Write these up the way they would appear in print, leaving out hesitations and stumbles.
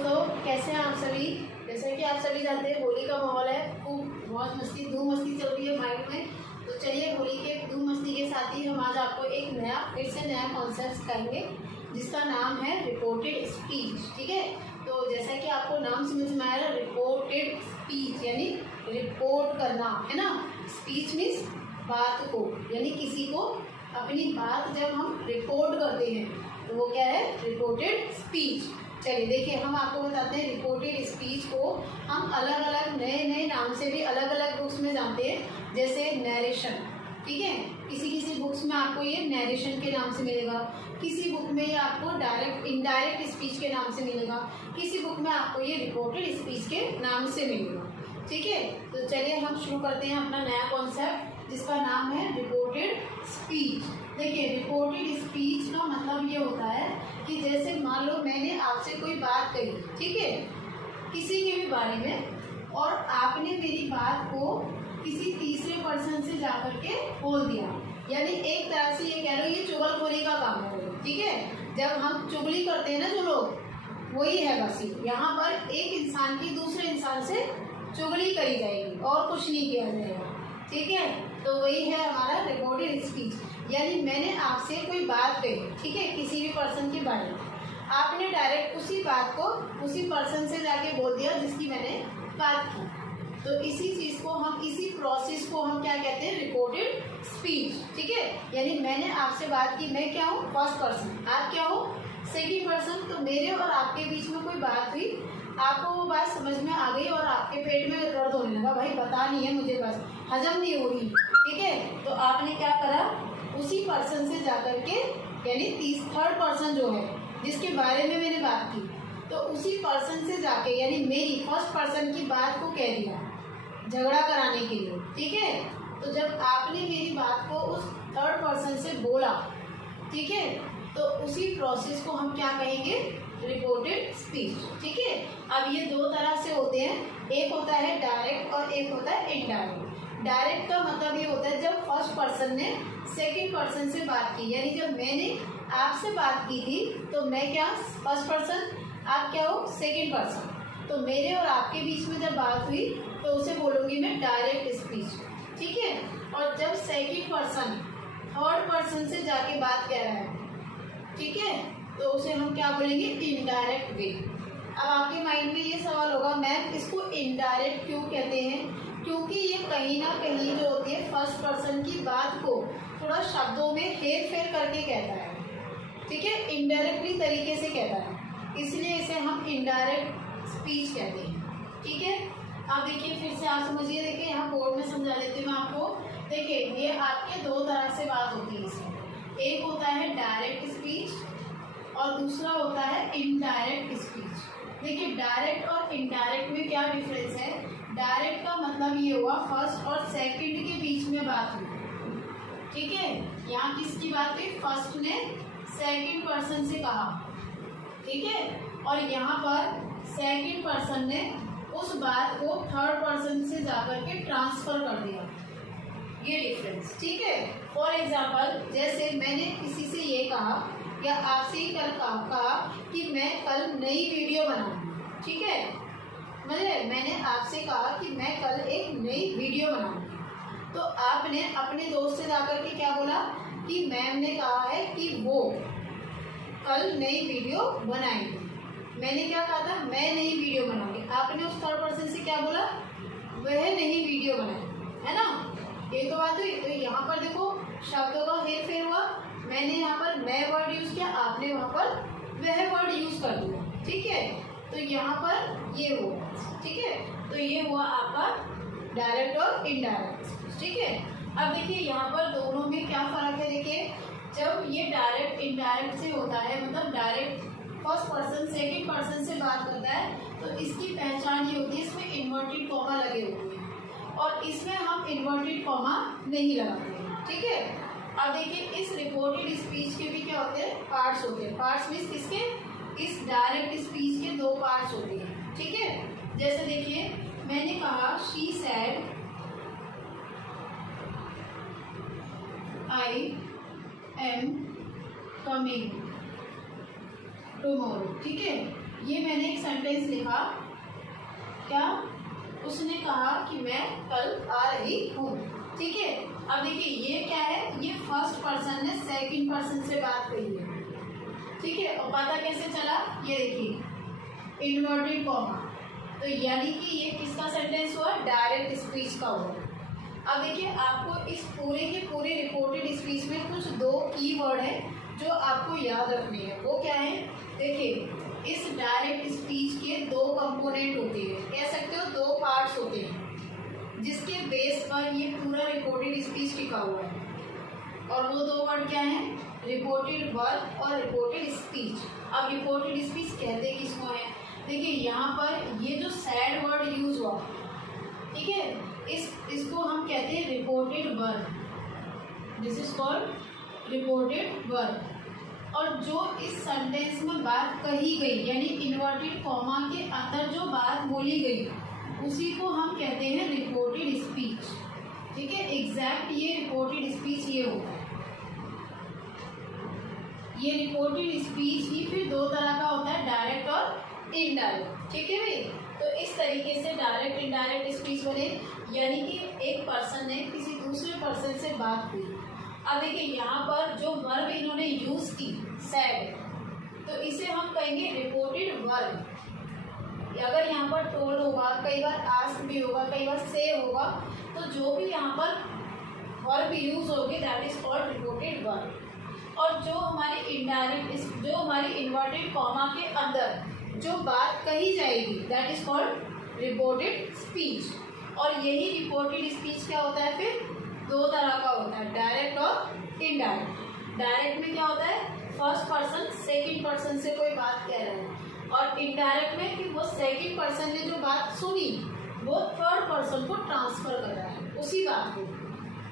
दोस्तों, कैसे हैं आप सभी। जैसे कि आप सभी जानते हैं होली का माहौल है, खूब मौज मस्ती धूम मस्ती चल रही है माइंड में। तो चलिए होली के धूम मस्ती के साथ ही हम आज आपको एक फिर से नया कॉन्सेप्ट सिखाएंगे जिसका नाम है रिपोर्टेड स्पीच। ठीक है, तो जैसा कि आपको नाम समझ में आया, रिपोर्टेड स्पीच यानी रिपोर्ट करना है ना। स्पीच मीन्स बात को, यानी किसी को अपनी बात जब हम रिपोर्ट करते हैं तो वो क्या है, रिपोर्टेड स्पीच। चलिए देखिए, हम आपको बताते हैं रिपोर्टेड स्पीच को हम अलग अलग नए नए नाम से भी अलग अलग बुक्स में जानते हैं। जैसे नैरेशन, ठीक है, किसी किसी बुक्स में आपको ये नैरेशन के नाम से मिलेगा, किसी बुक में ये आपको डायरेक्ट इनडायरेक्ट स्पीच के नाम से मिलेगा, किसी बुक में आपको ये रिपोर्टेड स्पीच के नाम से मिलेगा। ठीक है, तो चलिए हम शुरू करते हैं अपना नया कॉन्सेप्ट जिसका नाम है रिपोर्टेड स्पीच। देखिए, रिपोर्टेड स्पीच का मतलब ये होता है कि जैसे मान लो मैंने आपसे कोई बात कही, ठीक है, किसी के भी बारे में, और आपने मेरी बात को किसी तीसरे पर्सन से जाकर के बोल दिया, यानी एक तरह से ये कह लो ये चुगलखोरी का काम है। ठीक है, जब हम चुगली करते हैं ना जो लोग, वही है बस। यहाँ पर एक इंसान की दूसरे इंसान से चुगली करी जाएगी और कुछ नहीं किया जाएगा। ठीक है, तो वही है हमारा रिपोर्टेड स्पीच। यानी मैंने आपसे कोई बात कही, ठीक है, किसी भी पर्सन के बारे में, आपने डायरेक्ट उसी बात को उसी पर्सन से जाके बोल दिया जिसकी मैंने बात की। तो इसी चीज़ को हम, इसी प्रोसेस को हम क्या कहते हैं, रिपोर्टेड स्पीच। ठीक है, यानी मैंने आपसे बात की, मैं क्या हूँ, फर्स्ट पर्सन, आप क्या हो, सेकेंड पर्सन। तो मेरे और आपके बीच में कोई बात हुई, आपको वो बात समझ में आ गई और आपके पेट में दर्द होने लगा, भाई पता नहीं है मुझे, बस हजम नहीं हो रही। ठीक है, तो आपने क्या करा, उसी पर्सन से जाकर के, यानी थर्ड पर्सन जो है जिसके बारे में मैंने बात की, तो उसी पर्सन से जाके, यानी मेरी फर्स्ट पर्सन की बात को कह दिया झगड़ा कराने के लिए। ठीक है, तो जब आपने मेरी बात को उस थर्ड पर्सन से बोला, ठीक है, तो उसी प्रोसेस को हम क्या कहेंगे, रिपोर्टेड स्पीच। ठीक है, अब ये दो तरह से होते हैं, एक होता है डायरेक्ट और एक होता है इनडायरेक्ट। डायरेक्ट का मतलब ये होता है जब फर्स्ट पर्सन ने सेकंड पर्सन से बात की, यानी जब मैंने आपसे बात की थी तो मैं क्या, फर्स्ट पर्सन, आप क्या हो, सेकंड पर्सन, तो मेरे और आपके बीच में जब बात हुई तो उसे बोलूँगी मैं डायरेक्ट स्पीच। ठीक है, और जब सेकंड पर्सन थर्ड पर्सन से जाके बात कह रहा है, ठीक है, तो उसे हम क्या बोलेंगे, इनडायरेक्ट वे। अब आपके माइंड में ये सवाल होगा, मैम इसको इनडायरेक्ट क्यों कहते हैं, क्योंकि ये कहीं ना कहीं जो होती है फर्स्ट पर्सन की बात को थोड़ा शब्दों में हेर फेर करके कहता है। ठीक है, इनडायरेक्टली तरीके से कहता है, इसलिए इसे हम इनडायरेक्ट स्पीच कहते हैं। ठीक है, अब देखिए फिर से आप समझिए, देखिए यहाँ बोर्ड में समझा देती हूँ मैं आपको। देखिए ये आपके दो तरह से बात होती है इसमें, एक होता है डायरेक्ट स्पीच और दूसरा होता है इनडायरेक्ट स्पीच। देखिए डायरेक्ट और इनडायरेक्ट में क्या डिफरेंस है। डायरेक्ट का मतलब ये हुआ फर्स्ट और सेकंड के बीच में बात हुई। ठीक है, यहाँ किसकी बात हुई, फर्स्ट ने सेकंड पर्सन से कहा, ठीक है, और यहाँ पर सेकंड पर्सन ने उस बात को थर्ड पर्सन से जाकर के ट्रांसफर कर दिया, ये डिफरेंस। ठीक है, फॉर एग्जाम्पल जैसे मैंने किसी से ये कहा या आपसे ही कल कहा कि मैं कल नई वीडियो बनाऊंगी। ठीक है, मैंने आपसे कहा कि मैं कल एक नई वीडियो बनाऊंगी, तो आपने अपने दोस्त से जाकर के क्या बोला कि मैम ने कहा है कि वो कल नई वीडियो बनाएंगे। मैंने क्या कहा था, मैं नई वीडियो बनाऊंगी, आपने उस थर्ड पर्सन से क्या बोला, वह नई वीडियो बनाए, है ना। ये तो बात हुई। तो यहाँ पर देखो शब्दों का हेर फेर हुआ, मैंने यहाँ पर मैं वर्ड यूज किया, आपने वहाँ पर वह वर्ड यूज कर दिया। ठीक है, तो यहाँ पर ये हुआ। ठीक है, तो ये हुआ आपका डायरेक्ट और इनडायरेक्ट। ठीक है, अब देखिए यहाँ पर दोनों में क्या फर्क है। देखिए जब ये डायरेक्ट इनडायरेक्ट से होता है, मतलब direct first person second person से बात करता है, तो इसकी पहचान ये होती है, इसमें इन्वर्टेड कॉमा लगे होते हैं और इसमें हम इन्वर्टेड कॉमा नहीं लगाते हैं। ठीक है, अब देखिए इस रिपोर्टेड स्पीच के भी क्या होते हैं, पार्ट्स होते हैं। पार्ट्स मीन्स किसके, इस डायरेक्ट स्पीच के दो पार्ट्स होते हैं। ठीक है, जैसे देखिए मैंने कहा she said I am coming tomorrow. ठीक है, ये मैंने एक सेंटेंस लिखा, क्या? उसने कहा कि मैं कल आ रही हूँ। ठीक है, अब देखिए ये क्या है, ये फर्स्ट पर्सन ने सेकंड पर्सन से बात कही है। ठीक है, और पता कैसे चला, ये देखिए इन्वर्टेड कॉमा, तो यानी कि ये किसका सेंटेंस हुआ, डायरेक्ट स्पीच का हुआ। अब देखिए आपको इस पूरे के पूरे रिपोर्टेड स्पीच में कुछ दो कीवर्ड है जो आपको याद रखने हैं। वो क्या है, देखिए इस डायरेक्ट स्पीच के दो कंपोनेंट होते हैं, कह सकते हो दो पार्ट्स होते हैं, जिसके बेस पर ये पूरा रिपोर्टेड स्पीच टिका हुआ है। और वो दो वर्ड क्या हैं, रिपोर्टेड वर्ब और रिपोर्टेड स्पीच। अब रिपोर्टेड स्पीच कहते किसको है, देखिए यहाँ पर ये जो सैड वर्ड यूज हुआ, ठीक है, इसको हम कहते हैं reported verb, this is called reported verb. और जो इस सेंटेंस में बात कही गई, यानी इन्वर्टेड कॉमा के अंदर जो बात बोली गई, उसी को हम कहते हैं रिपोर्टेड स्पीच। ठीक है, एग्जैक्ट ये रिपोर्टेड स्पीच ये होता है। ये रिपोर्टेड स्पीच ही फिर दो तरह का होता है, डायरेक्ट और इनडायरेक्ट। ठीक है भाई, तो इस तरीके से डायरेक्ट इनडायरेक्ट स्पीच बने, यानी कि एक पर्सन ने किसी दूसरे पर्सन से बात की। अब देखिए यहाँ पर जो वर्ब इन्होंने यूज की सैड, तो इसे हम कहेंगे रिपोर्टेड वर्ब। अगर यहाँ पर टोल्ड होगा, कई बार आस्क भी होगा, कई बार से होगा, तो जो भी यहाँ पर वर्ब यूज होगी that is called reported verb. और जो हमारी इनडायरेक्ट, जो हमारी इन्वर्टेड कॉमा के अंदर जो बात कही जाएगी that is called reported speech. और यही रिपोर्टेड स्पीच क्या होता है, फिर दो तरह का होता है, डायरेक्ट और इनडायरेक्ट। डायरेक्ट में क्या होता है, फर्स्ट पर्सन सेकंड पर्सन से कोई बात कह रहा है, और इनडायरेक्ट में कि वो सेकंड पर्सन ने जो बात सुनी वो थर्ड पर्सन को ट्रांसफर कर रहा है उसी बात को।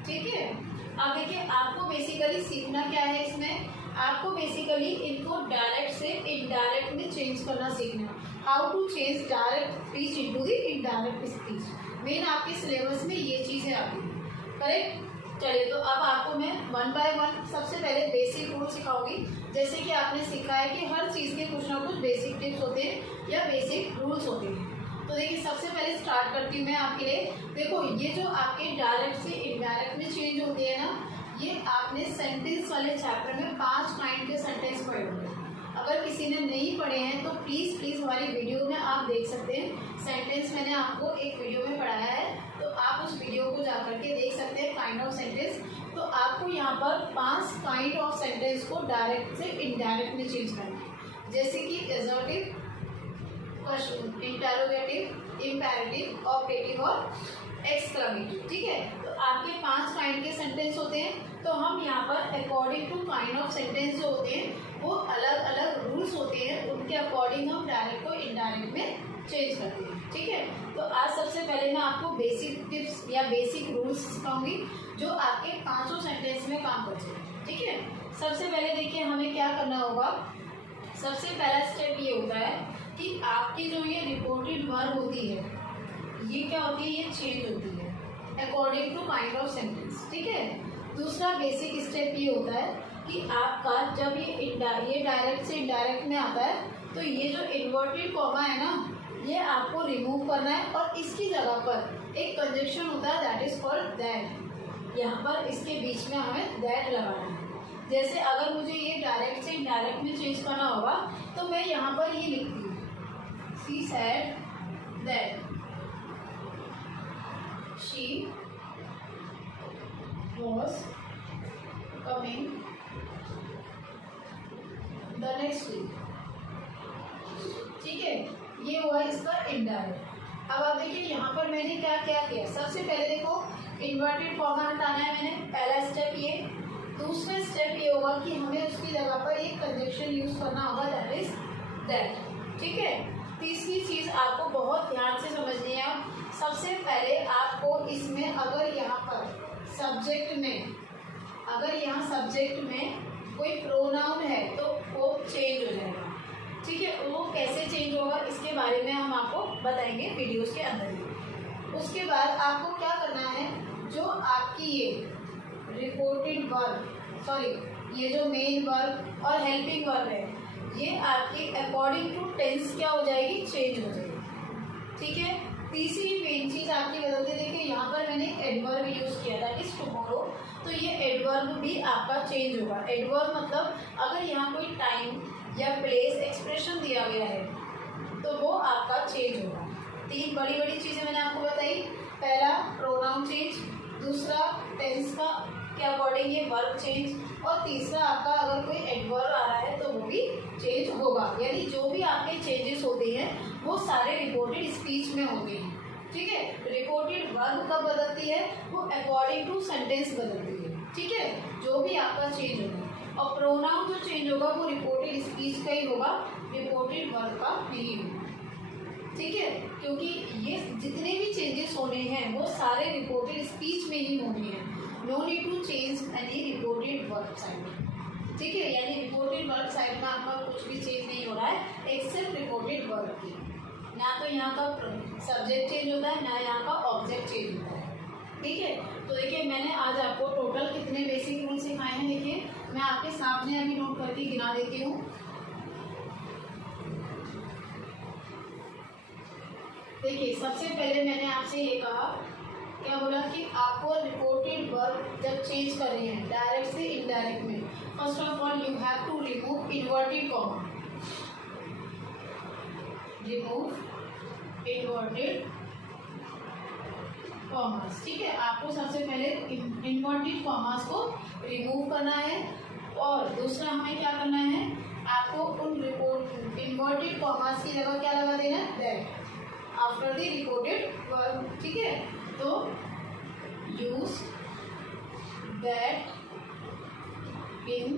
ठीक है, अब देखिए आपको बेसिकली सीखना क्या है इसमें, आपको बेसिकली इनको डायरेक्ट से इनडायरेक्ट में चेंज करना सीखना, how to change direct speech into the indirect speech. Main आपके सिलेबस में ये चीज़ें आती है, करेक्ट। चलिए, तो अब आपको मैं वन बाय वन सबसे पहले बेसिक रूल सिखाऊंगी। जैसे कि आपने सीखा है कि हर चीज़ के कुछ ना कुछ बेसिक टिप्स होते हैं या बेसिक रूल्स होते हैं। तो देखिए सबसे पहले स्टार्ट करती हूँ मैं आपके लिए। देखो ये जो आपके डायरेक्ट से इनडायरेक्ट में चेंज होते हैं ना, ये आपने सेंटेंस वाले चैप्टर में 5 काइंड के सेंटेंस पढ़े होंगे। अगर किसी ने नहीं पढ़े हैं तो प्लीज़ हमारी वीडियो में आप देख सकते हैं। सेंटेंस मैंने आपको एक वीडियो में पढ़ाया है, तो आप उस वीडियो को जा करके देख सकते हैं, काइंड ऑफ सेंटेंस। तो आपको यहाँ पर 5 काइंड ऑफ सेंटेंस को डायरेक्ट से इनडायरेक्ट में चेंज करना है। जैसे कि assertive, question, interrogative, imperative, operative और एक्सक्लेमेटिव। ठीक है, तो आपके 5 काइंड के सेंटेंस होते हैं। तो हम यहाँ पर according to kind of sentence जो होते हैं वो अलग अलग रूल्स होते हैं, उनके अकॉर्डिंग हम डायरेक्ट को इनडायरेक्ट में चेंज करते हैं। ठीक है, तो आज सबसे पहले मैं आपको बेसिक टिप्स या बेसिक रूल्स सिखाऊंगी जो आपके 5 सेंटेंस में काम करते हैं। ठीक है, सबसे पहले देखिए हमें क्या करना होगा। सबसे पहला स्टेप ये होता है कि आपकी जो ये रिपोर्टेड वर्ब होती है, ये क्या होती है, ये चेंज होती है according to kind of sentence. ठीक है, दूसरा बेसिक स्टेप ये होता है कि आपका जब ये डायरेक्ट से इनडायरेक्ट में आता है, तो ये जो इन्वर्टेड कॉमा है ना, ये आपको रिमूव करना है और इसकी जगह पर एक कंजक्शन होता है दैट इज कॉल्ड दैट। यहाँ पर इसके बीच में हमें दैट लगाना है। जैसे अगर मुझे ये डायरेक्ट से इनडायरेक्ट में चेंज करना होगा तो मैं यहाँ पर ये लिखती हूँ, she said that she was coming the next week। ठीक है, ये हुआ इसका इनडायरेक्ट। अब आप देखिए यहाँ पर मैंने क्या क्या किया। सबसे पहले देखो इन्वर्टेड कॉमा हटाना है मैंने, पहला स्टेप ये। दूसरा स्टेप ये होगा कि हमें उसकी जगह पर एक कंजक्शन यूज करना होगा दैट इज दैट। ठीक है, तीसरी चीज़ आपको बहुत ध्यान से समझनी है। सबसे पहले आपको इसमें अगर यहाँ पर सब्जेक्ट में, अगर यहाँ सब्जेक्ट में कोई प्रोनाउन है तो वो चेंज हो जाएगा। ठीक है, वो कैसे चेंज होगा इसके बारे में हम आपको बताएंगे वीडियोस के अंदर ही। उसके बाद आपको क्या करना है, जो आपकी ये रिपोर्टेड वर्ब, सॉरी ये जो मेन वर्ब और हेल्पिंग वर्ब है, ये आपके अकॉर्डिंग टू टेंस क्या हो जाएगी, चेंज हो जाएगी। ठीक है, तीसरी मेन चीज आपकी बदलती है, देखिए यहाँ पर मैंने एडवर्ब यूज किया था इस टुमारो, तो ये एडवर्ब भी आपका चेंज होगा। एडवर्ब मतलब अगर यहाँ कोई टाइम या प्लेस एक्सप्रेशन दिया गया है तो वो आपका चेंज होगा। तीन बड़ी बड़ी चीजें मैंने आपको बताई, पहला प्रोनाउन चेंज, दूसरा टेंस का के अकॉर्डिंग ये वर्ब चेंज, और तीसरा आपका अगर कोई एडवर्ब आ रहा है तो वो भी चेंज होगा। यानी जो भी आपके चेंजेस होते हैं वो सारे रिपोर्टेड स्पीच में होते हैं। ठीक है, रिपोर्टेड वर्ब कब बदलती है, वो अकॉर्डिंग टू सेंटेंस बदलती है। ठीक है, जो भी आपका चेंज होगा, और प्रोनाउन जो चेंज होगा वो रिपोर्टेड स्पीच का ही होगा, रिपोर्टेड वर्ब का नहीं होगा। ठीक है, क्योंकि ये जितने भी चेंजेस होने हैं वो सारे रिपोर्टेड स्पीच में ही होने हैं। No need to change any reported verb side. ठीक है, यानी रिपोर्टेड वर्ब साइड में आपका कुछ भी चेंज नहीं हो रहा है एक्सेप्ट रिपोर्टेड वर्ब की। ना तो यहाँ का सब्जेक्ट चेंज होता है, ना यहाँ का ऑब्जेक्ट चेंज होता है। ठीक है, तो देखिए मैंने आज आपको टोटल कितने बेसिक रूल सिखाए हैं। देखिए मैं आपके सामने अभी नोट करके गिना देती हूँ। देखिए सबसे पहले मैंने आपसे ये कहा, क्या बोला कि आपको रिपोर्टेड वर्ब जब चेंज कर रहे हैं डायरेक्ट से इनडायरेक्ट में, first of all you have to remove inverted comma, remove inverted commas. ठीक है, आपको सबसे पहले इन्वर्टेड कॉमास को रिमूव करना है, और दूसरा हमें क्या करना है, आपको उन इन्वर्टेड कॉमास की जगह क्या लगा देना है, that after the reported verb. ठीक है, तो use that in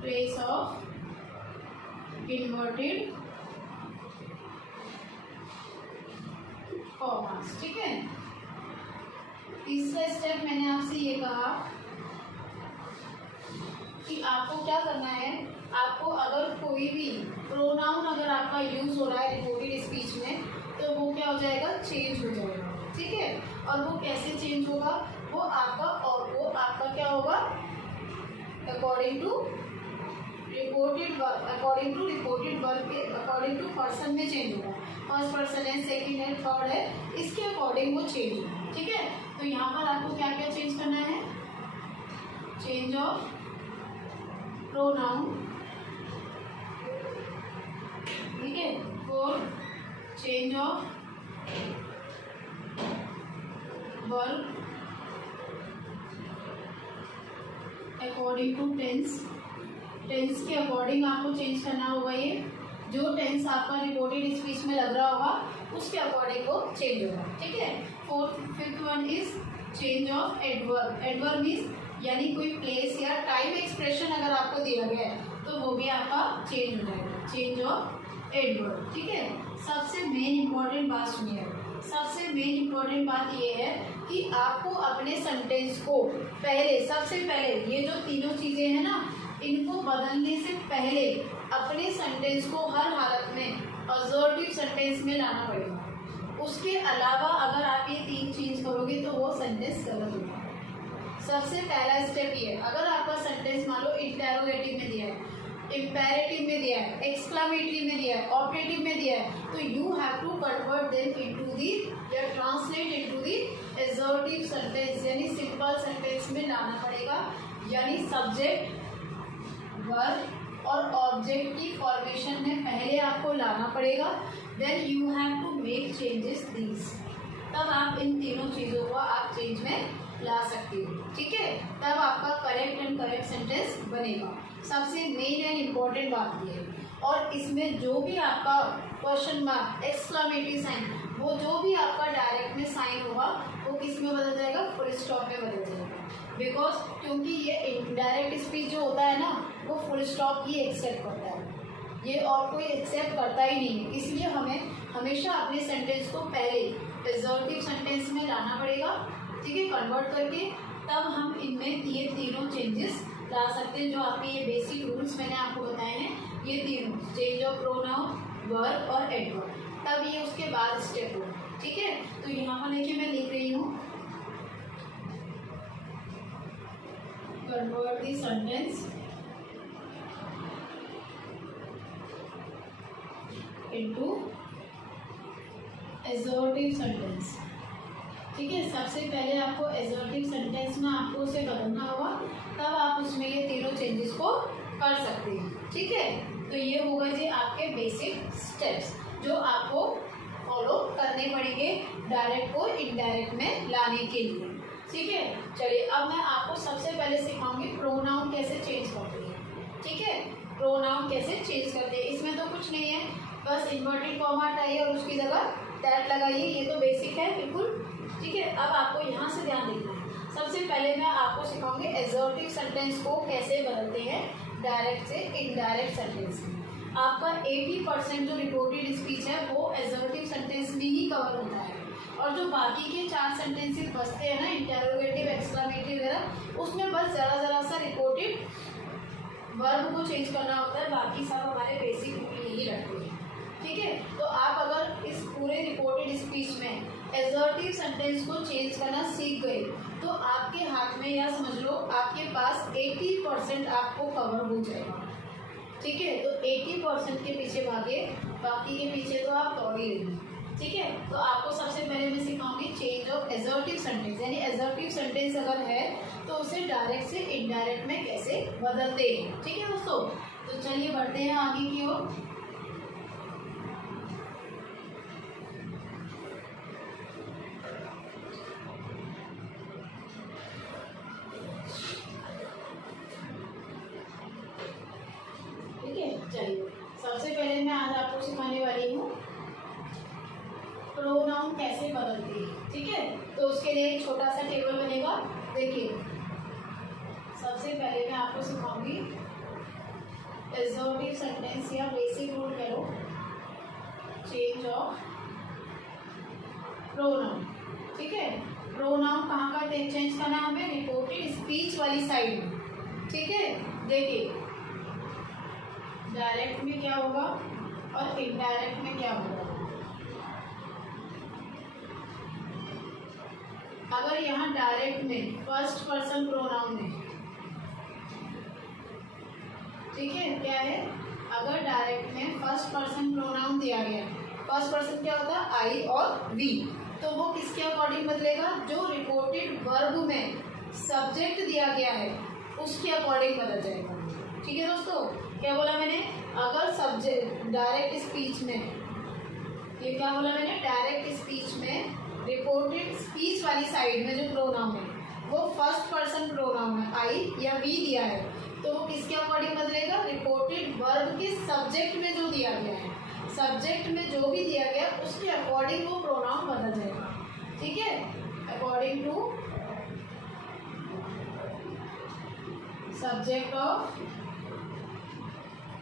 place of inverted commas. ठीक है, तीसरा स्टेप मैंने आपसे ये कहा कि आपको क्या करना है, आपको अगर कोई भी प्रोनाउन अगर आपका यूज हो रहा है रिपोर्टेड स्पीच में तो वो क्या हो जाएगा, चेंज हो जाएगा। ठीक है, और वो कैसे चेंज होगा, वो आपका क्या होगा, according to reported verb, according to reported verb के अकॉर्डिंग टू पर्सन में चेंज होगा। फर्स्ट पर्सन है, सेकंड है, थर्ड है, इसके अकॉर्डिंग वो चेंज होगा। ठीक है, तो यहाँ पर आपको क्या क्या चेंज करना है, चेंज ऑफ प्रोनाउन। ठीक है, fourth change of verb according to tense, tense के अकॉर्डिंग आपको चेंज करना होगा। ये जो टेंस आपका रिपोर्टेड स्पीच में लग रहा होगा उसके अकॉर्डिंग वो चेंज होगा। ठीक है, fifth one is change of adverb. Adverb means यानी कोई प्लेस या टाइम एक्सप्रेशन अगर आपको दिया गया है तो वो भी आपका चेंज हो जाएगा, चेंज ऑफ एडवर्ब। ठीक है, सबसे मेन इंपॉर्टेंट बात सुनिए, सबसे मेन इंपॉर्टेंट बात ये है कि आपको अपने सेंटेंस को पहले, सबसे पहले ये जो तीनों चीजें हैं ना, इनको बदलने से पहले अपने सेंटेंस को हर हालत में असर्टिव सेंटेंस में लाना पड़ेगा। उसके अलावा अगर आप ये तीन चीज करोगे तो वो सेंटेंस गलत होगा। सबसे पहला स्टेप ये, अगर आपका सेंटेंस मान लो इंटेरोगेटिव में दिया है, इम्पेरेटिव में दिया है, एक्सक्लामेटरी में दिया है, ऑपरेटिव में दिया है, तो you have to convert them into the या translate into the assertive sentence, यानी सिंपल सेंटेंस में लाना पड़ेगा। यानी सब्जेक्ट, वर्ब और ऑब्जेक्ट की फॉर्मेशन में पहले आपको लाना पड़ेगा। Then you have to make changes these, तब आप इन तीनों चीज़ों को आप चेंज में ला सकते हो। ठीक है, तब आपका करेक्ट एंड करेक्ट सेंटेंस बनेगा। सबसे मेन एंड इम्पॉर्टेंट बात ये है, और इसमें जो भी आपका क्वेश्चन मार्क, एक्सक्लामेटरी साइन, वो जो भी आपका डायरेक्ट में साइन होगा वो किस में बदल जाएगा, फुल स्टॉप में बदल जाएगा। बिकॉज क्योंकि ये इनडायरेक्ट स्पीच जो होता है ना, वो फुल स्टॉप ही एक्सेप्ट करता है, ये और कोई एक्सेप्ट करता ही नहीं है। इसलिए हमें हमेशा अपने सेंटेंस को पहले असर्टिव सेंटेंस में लाना पड़ेगा। ठीक है, कन्वर्ट करके तब हम इनमें ये तीनों चेंजेस ला सकते हैं। जो आपके ये बेसिक रूल्स मैंने आपको बताए हैं, ये तीनों, चेंज ऑफ प्रोनाउन, वर्ब और एडवर्ब, तब ये उसके बाद स्टेप हो। ठीक है, तो यहाँ पर देखिए मैं लिख रही हूँ, convert the sentence into assertive sentence. ठीक है, सबसे पहले आपको एसर्टिव सेंटेंस में आपको उसे बदलना होगा, तब आप उसमें ये तीनों चेंजेस को कर सकते हैं। ठीक है, तो ये होगा जी आपके बेसिक स्टेप्स जो आपको फॉलो करने पड़ेंगे डायरेक्ट को इनडायरेक्ट में लाने के लिए। ठीक है, चलिए अब मैं आपको सबसे पहले सिखाऊंगी प्रोनाउन कैसे चेंज करते हैं। ठीक है, प्रोनाउन कैसे चेंज करते हैं, इसमें तो कुछ नहीं है, बस इन्वर्टेड कॉमा हटाइए और उसकी जगह दैट लगाइए, ये तो बेसिक है बिल्कुल। ठीक है, अब आपको यहाँ से ध्यान देना है। सबसे पहले मैं आपको सिखाऊंगी एसर्टिव सेंटेंस को कैसे बदलते हैं डायरेक्ट से इनडायरेक्ट सेंटेंस में। आपका 80% जो रिपोर्टेड स्पीच है वो एसर्टिव सेंटेंस में ही कवर होता है, और जो बाकी के 4 सेंटेंसेस बचते हैं ना, इंटरोगेटिव, एक्सक्लेमेटरी वगैरह, उसमें बस ज़रा सा रिपोर्टेड वर्ब को चेंज करना होता है, बाकी सब हमारे बेसिक रूल यही रखते हैं। ठीक है, तो आप अगर इस पूरे रिपोर्टेड स्पीच में एसर्टिव सेंटेंस को चेंज करना सीख गए तो आपके हाथ में, या समझ लो आपके पास 80% आपको कवर हो जाएगा। ठीक है, तो 80% के पीछे भागे, बाकी के पीछे तो आप दौड़ ही लेंगे। ठीक है, तो आपको सबसे पहले मैं सिखाऊंगी चेंज ऑफ एसर्टिव सेंटेंस, यानी एसर्टिव सेंटेंस अगर है तो उसे डायरेक्ट से इनडायरेक्ट में कैसे बदलते हैं। ठीक है दोस्तों, तो चलिए बढ़ते हैं आगे की ओर। चलिए सबसे पहले मैं आज आपको सिखाने वाली हूँ प्रोनाउन कैसे बदलते हैं। ठीक है, तो उसके लिए एक छोटा सा टेबल बनेगा। देखिए, सबसे पहले मैं आपको सिखाऊंगी एसर्टिव सेंटेंस या बेसिक रूल करो चेंज ऑफ प्रोनाउन। ठीक है, प्रोनाउन कहाँ का चेंज करना है हमें, रिपोर्टेड स्पीच वाली साइड में। ठीक है, देखिए डायरेक्ट में क्या होगा और इनडायरेक्ट में क्या होगा। अगर यहाँ डायरेक्ट में फर्स्ट पर्सन प्रोनाउन है, ठीक है, क्या है, अगर डायरेक्ट में फर्स्ट पर्सन प्रोनाउन दिया गया, फर्स्ट पर्सन क्या होता है, आई और वी, तो वो किसके अकॉर्डिंग बदलेगा, जो रिपोर्टेड वर्ब में सब्जेक्ट दिया गया है उसके अकॉर्डिंग बदल जाएगा। ठीक है दोस्तों, क्या बोला मैंने, अगर सब्जेक्ट डायरेक्ट स्पीच में, ये क्या बोला मैंने, डायरेक्ट स्पीच में रिपोर्टेड स्पीच वाली साइड में जो प्रोनाउन है वो फर्स्ट पर्सन प्रोनाउन है, आई या वी दिया है, तो वो किसके अकॉर्डिंग बदलेगा, रिपोर्टेड वर्ब के सब्जेक्ट में जो दिया गया है, सब्जेक्ट में जो भी दिया गया उसके अकॉर्डिंग वो प्रोनाउन बदल जाएगा। ठीक है, according to subject of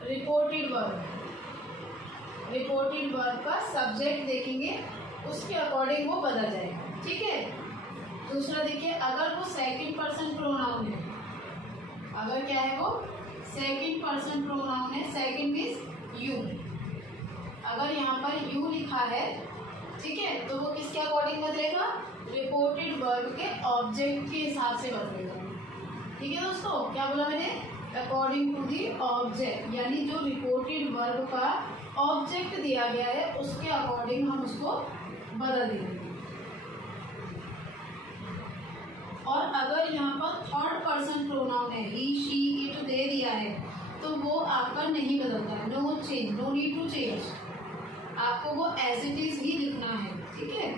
reported verb, reported verb का सब्जेक्ट देखेंगे उसके अकॉर्डिंग वो बदल जाएगा। ठीक है, दूसरा देखिए, अगर वो सेकंड पर्सन प्रोनाउन है, अगर क्या है वो सेकंड पर्सन प्रोनाउन है, सेकंड मीन्स यू, अगर यहाँ पर यू लिखा है, ठीक है, तो वो किसके अकॉर्डिंग बदलेगा, रिपोर्टेड वर्ब के ऑब्जेक्ट के हिसाब से बदलेगा। ठीक है दोस्तों, क्या बोला मैंने, अकॉर्डिंग टू दी ऑब्जेक्ट, यानी जो रिपोर्टेड वर्ब का ऑब्जेक्ट दिया गया है उसके अकॉर्डिंग हम उसको बदल देंगे। और अगर यहाँ पर थर्ड पर्सन प्रोनाउन है, ही, शी, इट दे दिया है, तो वो आपका नहीं बदलता है, no change, no need to change, आपको वो एज इट इज ही लिखना है। ठीक है,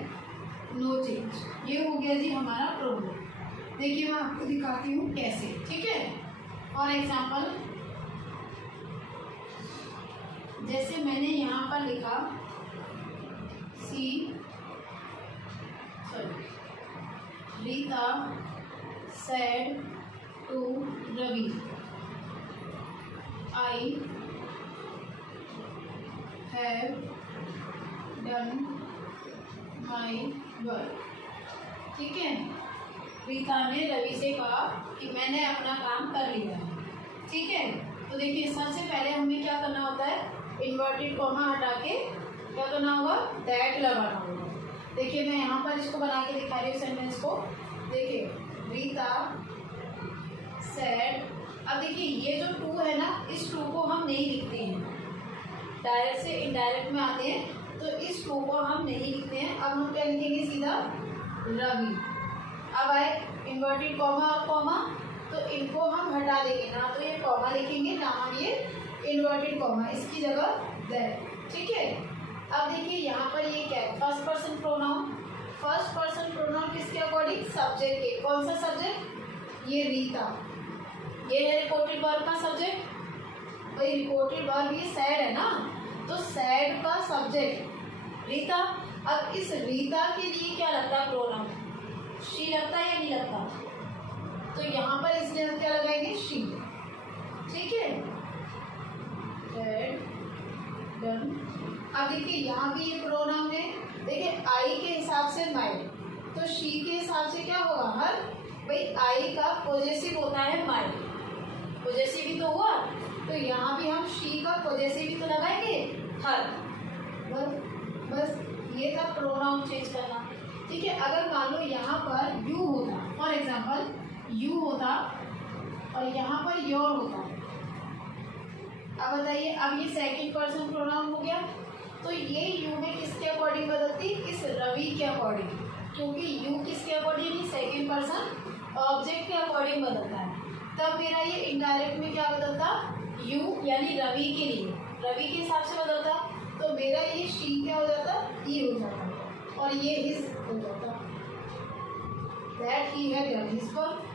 नो चेंज। ये हो गया जी हमारा प्रोनाउन। देखिए मैं आपको दिखाती हूँ कैसे। ठीक है, फॉर एग्जाम्पल जैसे मैंने यहाँ पर लिखा Rita said to Ravi, I have done my work। ठीक है, रीता ने रवि से कहा कि मैंने अपना काम कर लिया है। ठीक है, तो देखिए सबसे पहले हमें क्या करना होता है, इन्वर्टेड कॉमा हटा के क्या करना होगा, दैट लगाना होगा। देखिए मैं यहाँ पर इसको बना के दिखा रही हूँ सेंटेंस को। देखिए रीता सेड, अब देखिए ये जो टू है ना, इस टू को हम नहीं लिखते हैं, डायरेक्ट से इनडायरेक्ट में आते हैं, तो इस टू को हम नहीं लिखते हैं। अब हम क्या लिखेंगे सीधा रवि। अब आए इन्वर्टेड कॉमा और कॉमा, तो इनको हम हटा देंगे, ना तो ये कॉमा लिखेंगे ना हम ये इन्वर्टेड कॉमा, इसकी जगह दैट। ठीक है, अब देखिए यहाँ पर ये क्या है, first person pronoun. First person pronoun किसके अकॉर्डिंग, सब्जेक्ट के। कौन सा सब्जेक्ट, ये रीता, ये है रिपोर्टेड वर्ब का सब्जेक्ट। भाई रिपोर्टेड वर्ब ये सैड है ना, तो सैड का सब्जेक्ट रीता। अब इस रीता के लिए क्या लगता है प्रोनाउन, शी लगता है या नहीं लगता, तो यहाँ पर इसलिए हम क्या लगाएंगे, शी। ठीक है, डन। अब देखिए यहाँ भी ये प्रोनाउन है, देखिए आई के हिसाब से माई, तो शी के हिसाब से क्या होगा हर। भाई आई का पॉजेसिव होता है माई, पॉजेसिव ही तो हुआ, तो यहाँ भी हम शी का पॉजेसिव ही तो लगाएंगे हर। बस ये था प्रोनाउन चेंज करना। ठीक है, अगर मान लो यहाँ पर यू होता, फॉर एग्जाम्पल यू होता और यहाँ पर योर होता, अब बताइए, अब ये सेकंड पर्सन प्रोनाउन हो गया, तो ये यू में किसके अकॉर्डिंग बदलती, इस रवि के अकॉर्डिंग, क्योंकि यू किसके अकॉर्डिंग, सेकंड पर्सन ऑब्जेक्ट के अकॉर्डिंग बदलता है। तब मेरा ये इनडायरेक्ट में क्या बदलता, यू यानी रवि के लिए, रवि के हिसाब से बदलता, तो मेरा ये शी क्या हो जाता, ही हो जाता, और ये हिज हो जाता, दैट ही है डन हिज वर्क।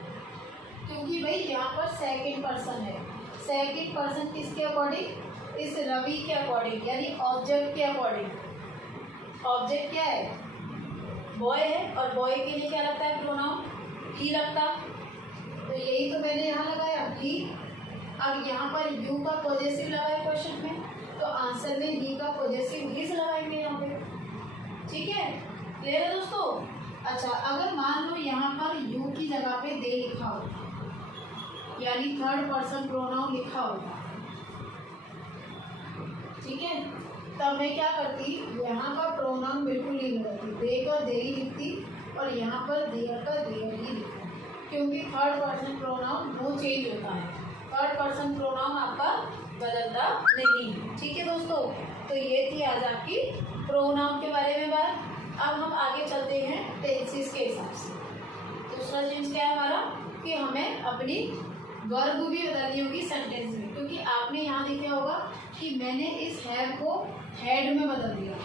क्योंकि भाई यहाँ पर सेकंड पर्सन है, सेकंड पर्सन किसके अकॉर्डिंग, इस रवि के अकॉर्डिंग, यानी ऑब्जेक्ट के अकॉर्डिंग। ऑब्जेक्ट क्या है, बॉय है, और बॉय के लिए क्या लगता है प्रोनाउन, ही लगता, तो यही तो मैंने यहाँ लगाया ही। अब यहाँ पर यू का पॉजेसिव लगाया क्वेश्चन में, तो आंसर में ही का पॉजेसिव हिज लगाएंगे यहाँ पे। ठीक है, क्लियर है दोस्तों। अच्छा, अगर मान लो यहाँ पर यू की जगह पे दे लिखा हो, यानी थर्ड पर्सन प्रोनाउन लिखा होगा, ठीक है, तब मैं क्या करती, यहाँ का प्रोनाउन बिल्कुल नहीं लगाती, दे का दे ही लिखती, और यहाँ पर देयर का देयर ही लिखती, क्योंकि थर्ड पर्सन प्रोनाउन वो चेंज होता है, थर्ड पर्सन प्रोनाउन आपका बदलता नहीं है। ठीक है दोस्तों, तो ये थी आज आपकी प्रोनाउन के बारे में बात। अब हम आगे चलते हैं टेंसेस के हिसाब से। दूसरा चेंज क्या है हमारा, कि हमें अपनी वर्ब भी बदलनी होगी सेंटेंस में, क्योंकि आपने यहाँ देखा होगा कि मैंने इस हैव को हैड में बदल दिया,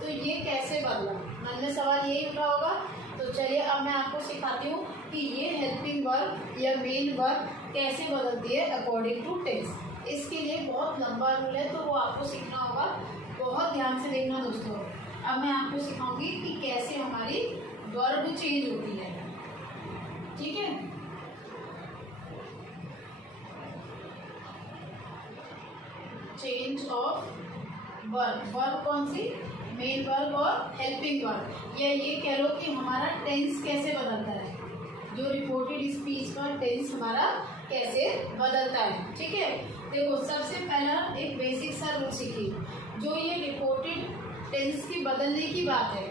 तो ये कैसे बदला, मन में सवाल यही उठा होगा। तो चलिए अब मैं आपको सिखाती हूँ कि ये हेल्पिंग वर्ब या मेन वर्ब कैसे बदलती है अकॉर्डिंग टू टेंस। इसके लिए बहुत लंबा रूल है, तो वो आपको सीखना होगा, बहुत ध्यान से देखना दोस्तों। अब मैं आपको सिखाऊंगी कि कैसे हमारी वर्ब चेंज होती है। ठीक है, चेंज ऑफ वर्ब, वर्ब कौन सी, मेन वर्ब और हेल्पिंग वर्ब, या ये कह लो कि हमारा टेंस कैसे बदलता है, जो रिपोर्टेड स्पीच का टेंस हमारा कैसे बदलता है। ठीक है, देखो सबसे पहला एक बेसिक सा रूल सीखिए, जो ये रिपोर्टेड टेंस की बदलने की बात है,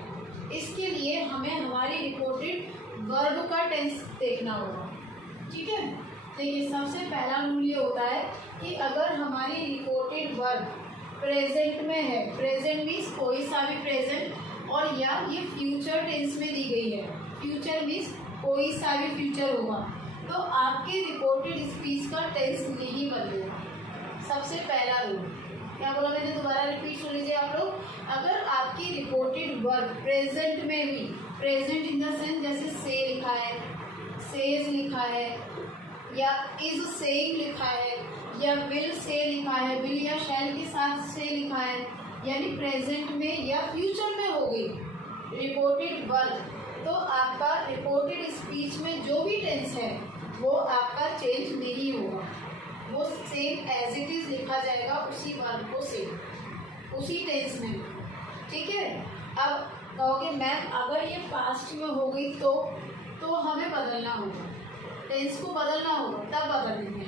इसके लिए हमें हमारी रिपोर्टेड वर्ब का टेंस देखना होगा। ठीक है, देखिए सबसे पहला रूल ये होता है कि अगर हमारी रिपोर्टेड वर्ब प्रेजेंट में है, प्रेजेंट मीन्स कोई सा भी प्रेजेंट, और या ये फ्यूचर टेंस में दी गई है, फ्यूचर मीन्स कोई सा भी फ्यूचर होगा, तो आपकी रिपोर्टेड स्पीच का टेंस नहीं बदलेगा। सबसे पहला रूल क्या बोला मैंने, दोबारा रिपीट सुन लीजिए आप लोग। अगर आपकी रिपोर्टेड वर्ब प्रेजेंट में भी, प्रेजेंट इन द सेंस जैसे से लिखा है, सेज लिखा है, या इज सेइंग लिखा है, या विल से लिखा है, विल या शैल के साथ से लिखा है, यानी प्रेजेंट में या फ्यूचर में हो गई रिपोर्टेड वर्ब, तो आपका रिपोर्टेड स्पीच में जो भी टेंस है वो आपका चेंज नहीं होगा, वो सेम एज इट इज लिखा जाएगा, उसी वर्ब को सेम उसी टेंस में। ठीक है, अब कहोगे मैम अगर ये पास्ट में हो गई तो हमें बदलना होगा, टेंस को बदलना होगा, तब बदलेंगे।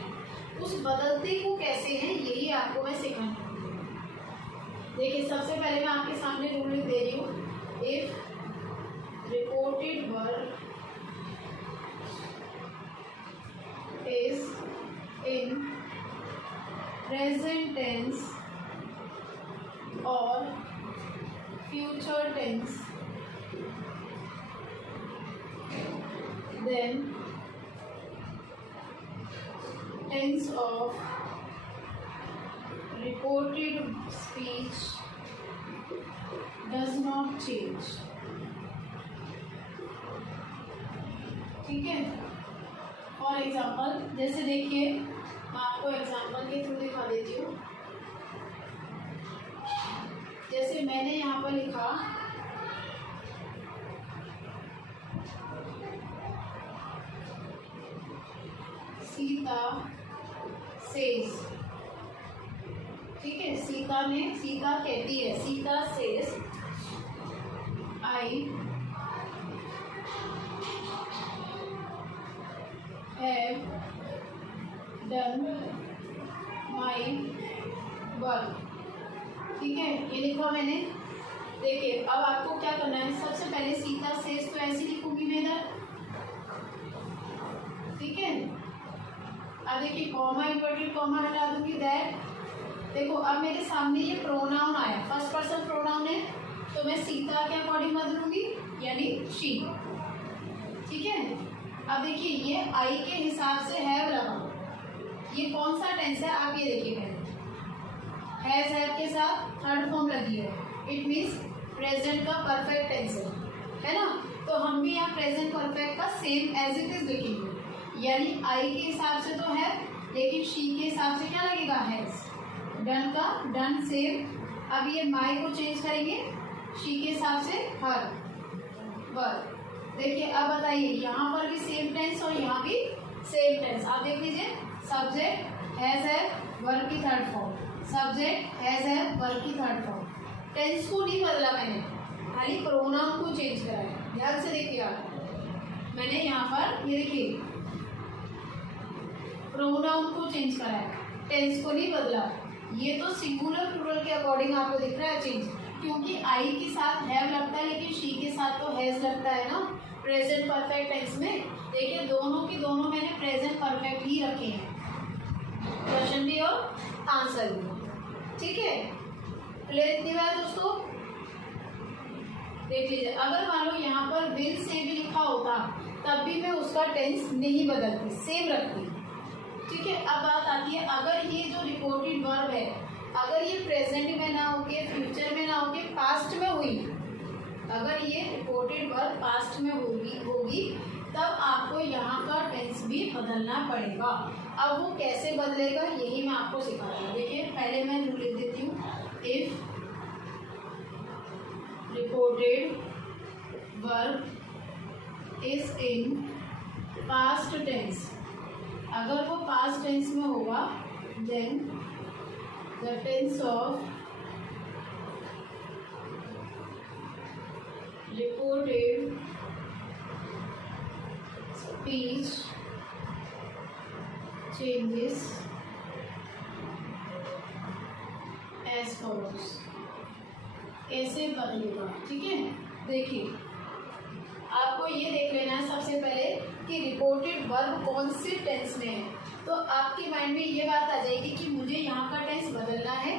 उस बदलते को कैसे है यही आपको मैं सिखाना। देखिए सबसे पहले मैं आपके सामने रूल लिख दे रही हूँ, if reported verb is in present tense tense then tense of reported speech does not change. ठीक है। फॉर एग्जाम्पल जैसे देखिए, मैं आपको एग्जाम्पल के थ्रू दिखा देती हूँ। जैसे मैंने यहाँ पर लिखा सीता सेज। ठीक है, सीता कहती है, Sita says I have done my work. ठीक है, ये लिखा मैंने। देखिए अब आपको क्या करना है, सबसे पहले सीता सेज तो ऐसे लिखूंगी मैं इधर। ठीक है, अब देखिए कॉमा, इन्वर्टेड कॉमा हटा दूंगी, दैट। देखो अब मेरे सामने ये प्रोनाउन आया, फर्स्ट पर्सन प्रोनाउन है, तो मैं सीता के अकॉर्डिंग बदलूंगी, यानी शी। ठीक है, अब देखिए ये आई के हिसाब से हैव लगा। ये कौन सा टेंस है, आप ये देखिए पहले। हैज हैव के साथ थर्ड फॉर्म लगी है, इट मीन्स प्रेजेंट का परफेक्ट टेंस है ना। तो हम भी यहाँ प्रेजेंट परफेक्ट का सेम एज इट इज लिखेंगे, यानी आई के हिसाब से तो है, लेकिन शी के हिसाब से क्या लगेगा, हैज। डन का डन सेम। अब ये माई को चेंज करेंगे, शी के हिसाब से हर वर्क। देखिए अब बताइए, यहाँ पर भी सेम टेंस और यहाँ भी सेम टेंस। आप देख लीजिए, सब्जेक्ट हैज है, वर्ब की थर्ड फॉर्म, सब्जेक्ट हैज है, वर्ब की थर्ड फॉर्म। टेंस को नहीं बदला मैंने, खाली प्रोनाउन को चेंज करा है। ध्यान से देखिए आप, मैंने यहाँ पर ये देखिए प्रोनाउन को चेंज करा है, टेंस को नहीं बदला। ये तो सिंगुलर प्लूरल के अकॉर्डिंग आपको दिख रहा है चेंज, क्योंकि आई के साथ हैव लगता है, लेकिन शी के साथ तो हैज लगता है ना प्रेजेंट परफेक्ट टेंस में। देखिए दोनों के दोनों मैंने प्रेजेंट परफेक्ट ही रखे हैं, क्वेश्चन भी और आंसर भी। ठीक है, क्लियर इतनी बात दोस्तों। देख लीजिए, अगर मान लो यहाँ पर विल से भी लिखा होता तब भी मैं उसका टेंस नहीं बदलती, सेम रखती। ठीक है, अब बात आती है, अगर ये जो रिपोर्टेड वर्ब है, अगर ये प्रेजेंट में ना होके, फ्यूचर में ना होके, पास्ट में हुई, अगर ये रिपोर्टेड वर्ब पास्ट में होगी तब आपको यहाँ का टेंस भी बदलना पड़ेगा। अब वो कैसे बदलेगा यही मैं आपको सिखा रहा हूँ। देखिए पहले मैं लिख देती हूँ, if reported verb is in past tense, अगर वो पास्ट टेंस में होगा, then the tense of reported speech changes as follows. ऐसे बदलेगा। ठीक है, देखिए आपको ये देख लेना है सबसे पहले कि रिपोर्टेड वर्ब कौन से टेंस में है, तो आपके माइंड में ये बात आ जाएगी कि मुझे यहाँ का टेंस बदलना है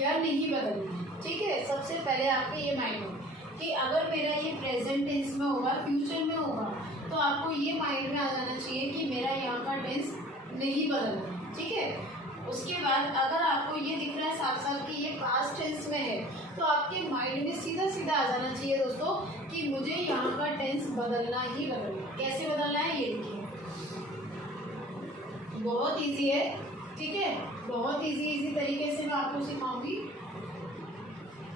या नहीं बदलना है। ठीक है, सबसे पहले आपके ये माइंड में कि अगर मेरा ये प्रेजेंट टेंस में होगा, फ्यूचर में होगा, तो आपको ये माइंड में आ जाना चाहिए कि मेरा यहाँ का टेंस नहीं बदलना। ठीक है, उसके बाद अगर आपको ये दिख रहा है साफ साफ कि ये पास्ट टेंस में है, तो आपके माइंड में सीधा सीधा आ जाना चाहिए दोस्तों कि मुझे यहाँ का टेंस बदलना ही बदलना। कैसे बदलना है ये देखिए, बहुत इजी है। ठीक है, बहुत इजी तरीके से मैं आपको सिखाऊंगी।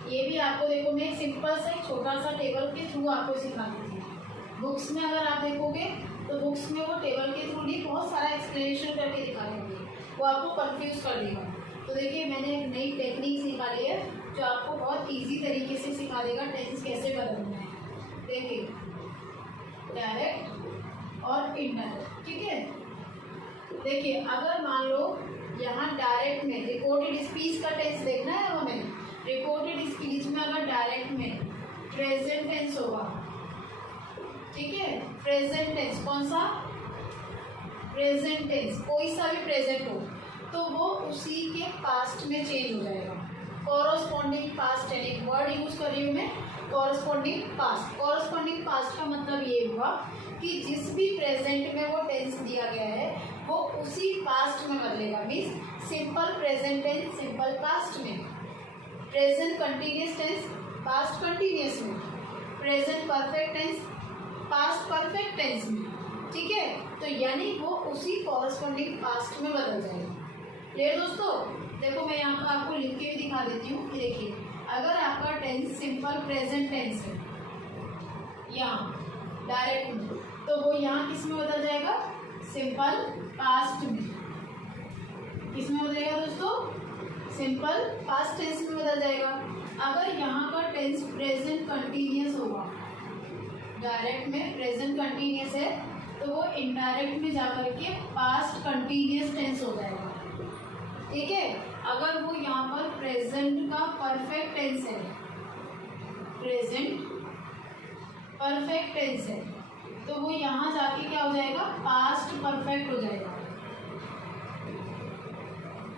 ये भी आपको देखो, मैं एक सिंपल सा एक छोटा सा टेबल के थ्रू आपको सिखाती थी। बुक्स में अगर आप देखोगे तो बुक्स में वो टेबल के थ्रू नहीं, बहुत सारा एक्सप्लेनेशन करके दिखा देंगे, वो आपको कंफ्यूज कर देगा। तो देखिए मैंने एक नई टेक्निक निकाली है जो आपको बहुत इजी तरीके से सिखा देगा टेंस कैसे बदलना है। देखिए डायरेक्ट और इनडायरेक्ट। ठीक है, देखिए अगर मान लो यहाँ डायरेक्ट में रिपोर्टेड स्पीच का टेंस देखना है हमें, रिपोर्टेड स्पीच में अगर डायरेक्ट में प्रेजेंट टेंस होगा, ठीक है, प्रेजेंट टेंस कौन सा, प्रेजेंट टेंस कोई सा भी प्रेजेंट हो तो वो उसी के पास्ट में चेंज हो जाएगा। कॉरस्पॉन्डिंग पास्ट टेंस, एक वर्ड यूज कर रही हूँ मैं, कॉरस्पॉन्डिंग पास्ट। कॉरस्पॉन्डिंग पास्ट का मतलब ये हुआ कि जिस भी प्रेजेंट में वो टेंस दिया गया है वो उसी पास्ट में बदलेगा। Means simple present tense simple past में, present continuous tense past continuous में, present perfect tense past perfect tense में। ठीक है, तो यानी वो उसी कॉरस्पॉन्डिंग पास्ट में बदल जाएगा। क्लियर दोस्तों? देखो मैं यहाँ पर आपको लिख के भी दिखा देती हूँ कि देखिए, अगर आपका टेंस सिंपल प्रेजेंट टेंस है यहाँ डायरेक्ट में, तो वो यहाँ किस में बदल जाएगा? सिंपल पास्ट में। किस में बदलेगा दोस्तों? सिंपल पास्ट टेंस में बदल जाएगा। अगर यहाँ का टेंस प्रेजेंट कंटिन्यूस होगा, डायरेक्ट में प्रेजेंट कंटिन्यूस है, तो वो इनडायरेक्ट में जाकर के पास्ट कंटिन्यूस टेंस हो जाएगा। ठीक है, अगर वो यहाँ पर प्रेजेंट का परफेक्ट टेंस है, प्रेजेंट परफेक्ट टेंस है, तो वो यहाँ जाके क्या हो जाएगा? पास्ट परफेक्ट हो जाएगा।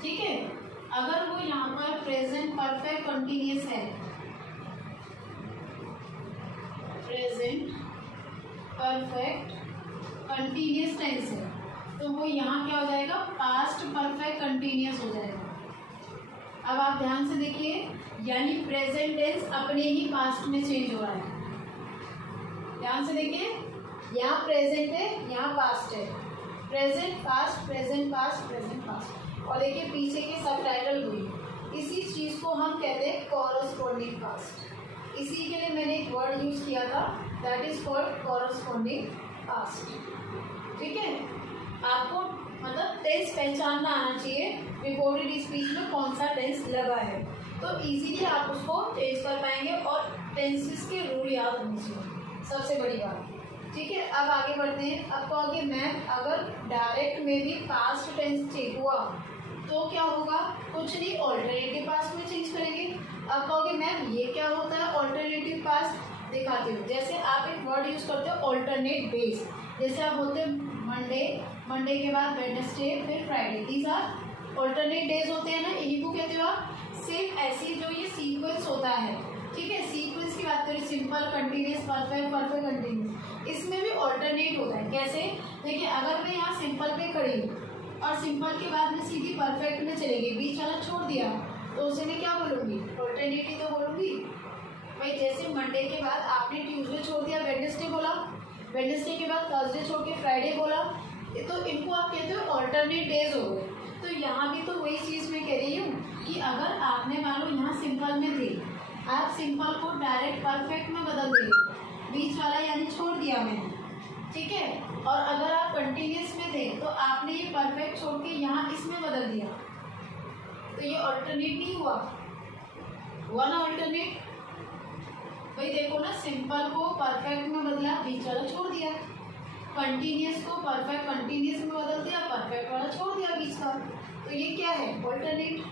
ठीक है, अगर वो यहाँ पर प्रेजेंट परफेक्ट कंटिन्यूस है, प्रेजेंट परफेक्ट कंटिन्यूस टेंस है, तो वो यहाँ क्या हो जाएगा? पास्ट परफेक्ट कंटिन्यूस हो जाएगा। अब आप ध्यान से देखिए, यानी प्रेजेंट टेंस अपने ही पास्ट में चेंज हो रहा है। ध्यान से देखिए, यहाँ प्रेजेंट है, यहाँ पास्ट है, present past present past present past, और देखिए पीछे के सब टाइटल हुई। इसी चीज़ को हम कहते हैं कॉरस्पॉन्डिंग पास्ट। इसी के लिए मैंने एक वर्ड यूज किया था, that is called corresponding past. ठीक है, आपको मतलब टेंस पहचानना आना चाहिए रिपोर्टेड स्पीच में कौन सा टेंस लगा है, तो इजीली आप उसको चेंज कर पाएंगे और टेंसेस के रूल याद होने चाहिए, सबसे बड़ी बात। ठीक है, अब आगे बढ़ते हैं। अब कहोगे मैम अगर डायरेक्ट में भी पास्ट टेंस चेक हुआ तो क्या होगा? कुछ नहीं, ऑल्टरनेटिव पास्ट में चेंज करेंगे। अब कहोगे मैम ये क्या होता है ऑल्टरनेटिव पास्ट? दिखाती हूँ। जैसे आप एक वर्ड यूज करते हो ऑल्टरनेट डेज, जैसे आप बोलते हैं मंडे, मंडे के बाद वेडनेसडे, फिर Friday, these are alternate days होते हैं ना, इन्हीं को कहते हो आप। सेम ऐसे जो ये सीक्वेंस होता है, ठीक है, सीक्वेंस की बात करें, simple continuous perfect perfect continuous, इसमें भी ऑल्टरनेट होता है। कैसे? देखिए, अगर मैं यहाँ सिंपल पे खड़ी हूँ और सिंपल के बाद में सीधी परफेक्ट में चले गई, बीच वाला छोड़ दिया, तो उसे मैं क्या बोलूँगी? ऑल्टरनेट ही तो बोलूँगी भाई। जैसे मंडे के बाद आपने ट्यूसडे छोड़ दिया, वेडनेसडे बोला, वेडनेसडे के बाद थर्सडे छोड़ के फ्राइडे बोला, तो इनको आप कहते हो ऑल्टरनेट डेज हो गए। तो यहाँ भी तो वही चीज़ मैं कह रही हूँ कि अगर आपने मान लो यहाँ सिंपल में थे, आप सिंपल को डायरेक्ट परफेक्ट में बदल देंगे, बीच वाला यानी छोड़ दिया मैंने। ठीक है, और अगर आप कंटिन्यूस में थे तो आपने ये परफेक्ट छोड़ के यहाँ इसमें बदल दिया, तो ये ऑल्टरनेट नहीं हुआ, हुआ ना ऑल्टरनेट? भाई देखो ना, सिंपल को परफेक्ट में बदला, बीच वाला छोड़ दिया, कंटिन्यूस को परफेक्ट कंटिन्यूस में बदल दिया, परफेक्ट वाला छोड़ दिया बीच का, तो ये क्या है? ऑल्टरनेट।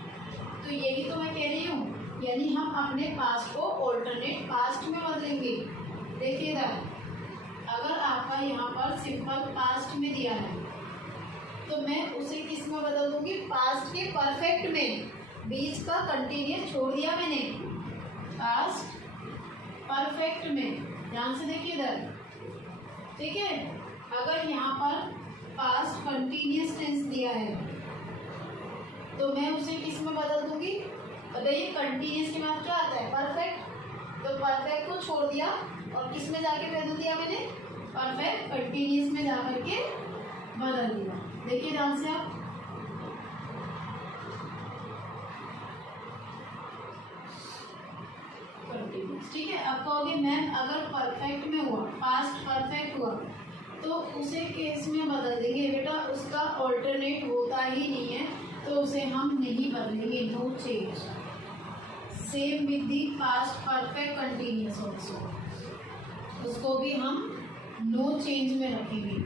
तो यही तो मैं कह रही हूँ, यानी हम अपने पास्ट को ऑल्टरनेट पास्ट में बदलेंगे। देखिए इधर, अगर आपका यहाँ पर सिंपल पास्ट में दिया है तो मैं उसे किस में बदल दूंगी? पास्ट के परफेक्ट में, बीच का कंटिन्यूस छोड़ दिया मैंने, पास्ट परफेक्ट में। ध्यान से देखिए इधर, ठीक है। अगर यहाँ पर पास्ट कंटिन्यूस टेंस दिया है तो मैं उसे किस में बदल दूंगी? बताइए, कंटिन्यूस के बाद क्या आता है? परफेक्ट। तो परफेक्ट को छोड़ दिया और किस में जाके बदल दिया मैंने? परफेक्ट कंटिन्यूस में जाकर के बदल दिया। देखिए ध्यान से आप, कंटिन्यूस। ठीक है, अब कहोगे मैम अगर परफेक्ट में हुआ, पास्ट परफेक्ट हुआ, तो उसे केस में बदल देंगे। बेटा उसका ऑल्टरनेट होता ही नहीं है, तो उसे हम नहीं बदलेंगे, no change. Same with the past perfect continuous also, उसको भी हम नो चेंज में रखेंगे।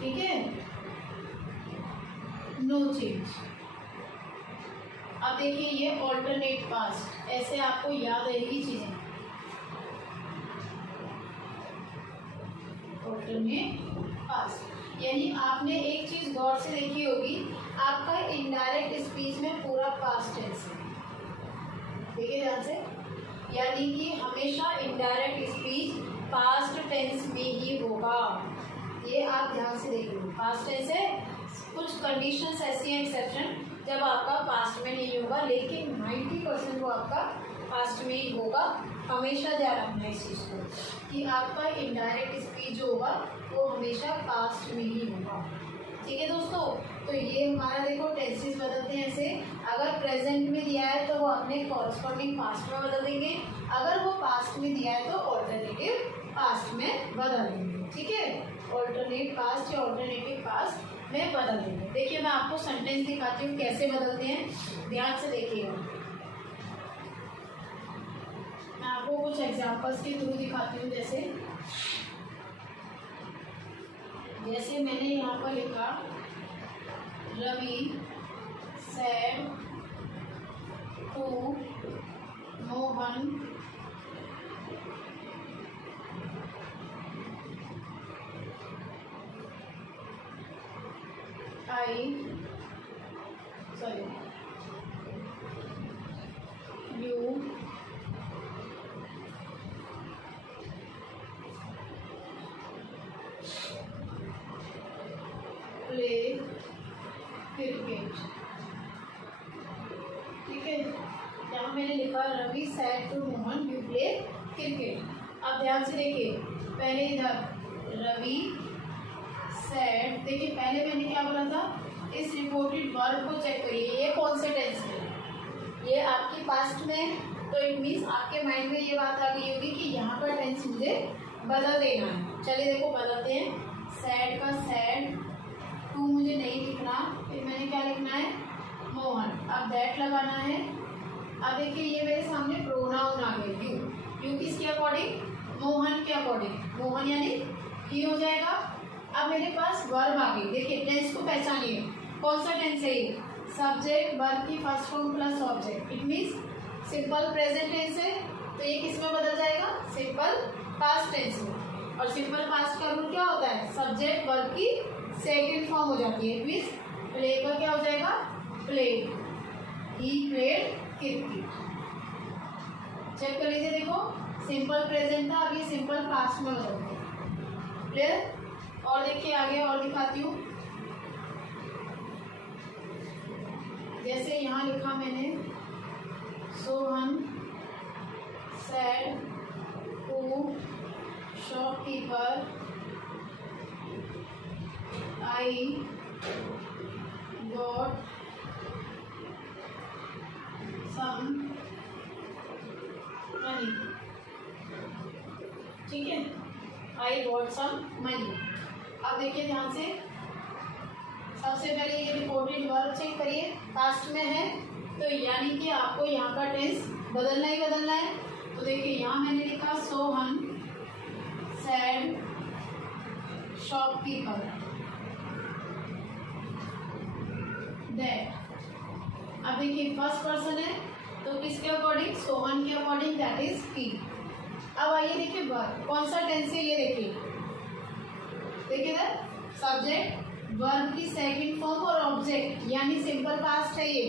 ठीक है, नो चेंज। अब देखिए ये ऑल्टरनेट पास्ट, ऐसे आपको याद रहेगी चीजें। ऑल्टरनेट पास्ट यानी आपने एक चीज गौर से देखी होगी, आपका इनडायरेक्ट स्पीच में पूरा पास्ट टेंस है। देखिए ध्यान से, यानी कि हमेशा इनडायरेक्ट टेंस में ही होगा। ये आप ध्यान से देख लो, पास्ट टेंस है। कुछ कंडीशंस ऐसी हैं एक्सेप्शन जब आपका पास्ट में नहीं होगा, लेकिन 90% वो आपका पास्ट में ही होगा। हमेशा ध्यान रखना इस चीज़ को कि आपका इनडायरेक्ट स्पीच जो होगा वो हमेशा पास्ट में ही होगा। ठीक है दोस्तों, तो ये हमारा देखो टेंसेस बदलते हैं ऐसे। अगर प्रेजेंट में दिया है तो वो अपने कॉरस्पॉन्डिंग पास्ट में बदल देंगे, अगर वो पास्ट में दिया है तो ऑल्टरनेटिव पास्ट में बदल देंगे। ठीक है, ऑल्टरनेट पास्ट या ऑल्टरनेटिव पास्ट में बदल देंगे। देखिए मैं आपको सेंटेंस दिखाती हूँ कैसे बदलते हैं, ध्यान से देखिएगा। मैं आपको कुछ एग्जांपल्स के थ्रू दिखाती हूँ। जैसे मैंने यहाँ पर लिखा Ravi said to Mohan you play cricket। ठीक है, यहाँ मैंने लिखा Ravi said to Mohan you play cricket. अब ध्यान से देखिए, पहले इधर रवि सेड, देखिए पहले मैंने क्या बोला था, इस रिपोर्टेड वर्ब को चेक करिए, ये कौन से टेंस में है, ये आपकी पास्ट में, तो इट मीन्स आपके माइंड में ये बात आ गई होगी कि यहाँ पर टेंस मुझे बदल देना है। चलिए देखो बदलते हैं। सैड का सैड, टू मुझे नहीं लिखना, फिर मैंने क्या लिखना है मोहन, अब दैट लगाना है। अब देखिए ये मेरे सामने प्रोनाउन आ गए, यू किसके अकॉर्डिंग, मोहन के अकॉर्डिंग, मोहन यानी ही हो जाएगा। अब मेरे पास वर्ब आ गई, देखिए टेंस को पहचानिए कौन सा टेंस है ये, सब्जेक्ट वर्ब की first form plus object, it means simple present tense है, तो ये किस में बदल जाएगा, सिंपल पास्ट टेंस में। और सिंपल पास्ट का रूल क्या होता है, सब्जेक्ट वर्ब की सेकंड फॉर्म हो जाती है, इट मीन्स प्ले का क्या हो जाएगा, play, he played cricket. Check कर लीजिए, देखो सिंपल प्रेजेंट था, अभी सिंपल पास्ट में बदल गया। क्लियर। और देखिए आगे और दिखाती हूँ, जैसे यहाँ लिखा मैंने Sohan said to shopkeeper I got some money. ठीक है, आई गॉट सम मनी। अब देखिए ध्यान से, सबसे पहले ये रिपोर्टेड वर्ब चेक करिए, पास्ट में है तो यानी कि आपको यहाँ का टेंस बदलना ही बदलना है। तो देखिए यहाँ मैंने लिखा सोहन सेड शॉपकीपर दैट। अब देखिए फर्स्ट पर्सन है तो किसके अकॉर्डिंग, सोहन के अकॉर्डिंग, दैट इज ही। अब आइए देखिए वर्ब कौन सा टेंस है, ये देखिए इधर सब्जेक्ट वर्ब की सेकंड फॉर्म और ऑब्जेक्ट यानी सिंपल पास्ट है, ये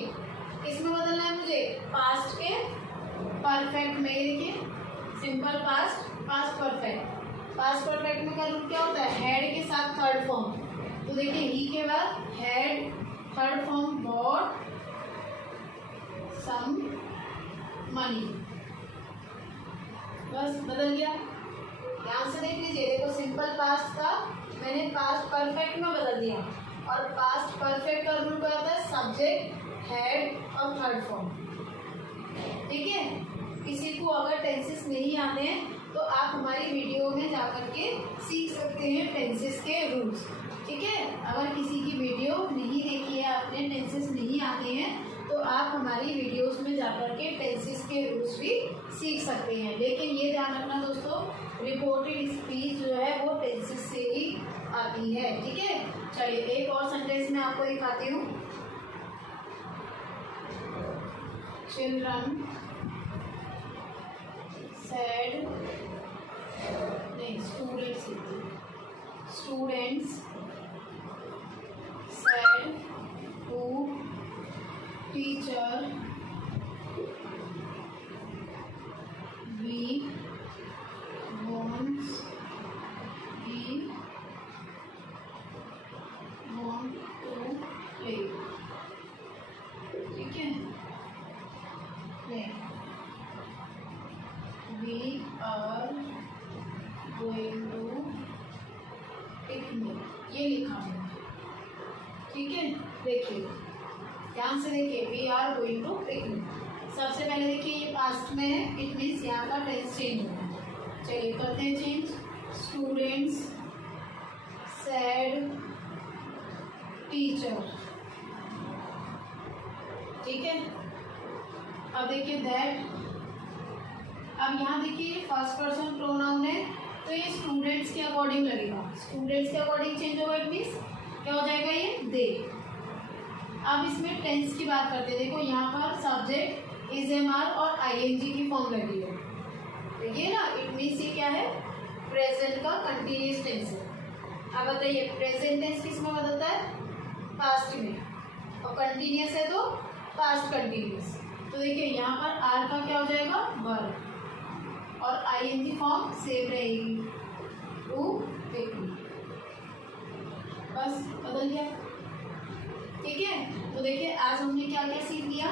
किसमें बदलना है मुझे, पास्ट के परफेक्ट में। देखिए simple past, past perfect. Past perfect में का रूल क्या होता है, हैड के साथ थर्ड फॉर्म, तो देखिए ही के बाद had, third form bought some money, बस बदल गया। ध्यान से देख लीजिए, देखो सिंपल पास्ट था, मैंने पास्ट परफेक्ट में बदल दिया, और पास्ट परफेक्ट का रूल क्या होता है, सब्जेक्ट हैड और थर्ड फॉर्म। ठीक है, किसी को अगर टेंसेस नहीं आते हैं तो आप हमारी वीडियो में जाकर के सीख सकते हैं टेंसेस के रूल्स। ठीक है, अगर किसी की वीडियो नहीं देखी है आपने, टेंसेस नहीं आते हैं, तो आप हमारी वीडियोस में जाकर के टेंसेस के रूल्स भी सीख सकते हैं। लेकिन ये ध्यान रखना दोस्तों, रिपोर्टेड स्पीच जो है वो टेंसेस से ही आती है। ठीक है, चलिए एक और सेंटेंस में आपको दिखाती हूँ। चिल्ड्रन सेड, नहीं students said to teacher we want are going to picnic, ये लिखा है, ठीक है। देखिए ध्यान से देखिए, we are going to picnic. सबसे पहले देखिए ये पास्ट में है, इट मीन्स यहाँ का टेंस चेंज होगा। चलिए करते हैं चेंज। स्टूडेंट्स सैड टीचर, ठीक है। अब देखिए दैट, अब यहाँ देखिए फर्स्ट पर्सन प्रोनाउन है तो ये स्टूडेंट्स के अकॉर्डिंग लगेगा, स्टूडेंट्स के अकॉर्डिंग चेंज होगा, इट मीन्स क्या हो जाएगा ये दे। अब इसमें टेंस की बात करते हैं। देखो यहाँ पर सब्जेक्ट इज एम आर और आईएनजी की फॉर्म लगी है, देखिए ना, इट मीन्स ये क्या है, प्रेजेंट का कंटिन्यूस टेंस है। अब बताइए प्रेजेंट टेंस किस में बदलता है, पास्ट में, और कंटिन्यूस है तो पास्ट कंटिन्यूस। तो देखिए यहाँ पर आर का क्या हो जाएगा, वर्ब, और आईएनजी फॉर्म सेम रहेगी, टू पिकनिक, बस बदल गया, ठीक है। तो देखिए आज हमने क्या क्या सीख लिया,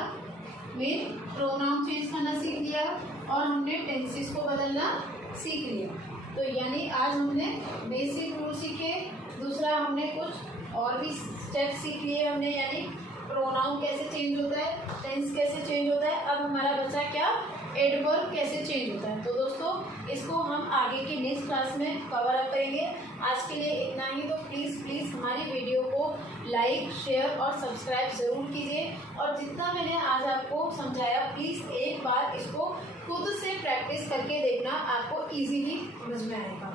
में प्रोनाउन चेंज करना सीख लिया और हमने टेंसेस को बदलना सीख लिया। तो यानी आज हमने बेसिक रूल सीखे, दूसरा हमने कुछ और भी स्टेप सीख लिए हमने, यानी प्रोनाउन कैसे चेंज होता है, टेंस कैसे चेंज होता है। अब हमारा बचा क्या, एडवर्ब कैसे चेंज होता है। तो दोस्तों इसको हम आगे की नेक्स्ट क्लास में कवर अप करेंगे। आज के लिए इतना ही। तो प्लीज़ हमारी वीडियो को लाइक, शेयर और सब्सक्राइब ज़रूर कीजिए, और जितना मैंने आज आपको समझाया प्लीज़ एक बार इसको खुद से प्रैक्टिस करके देखना, आपको इजीली समझ में आएगा,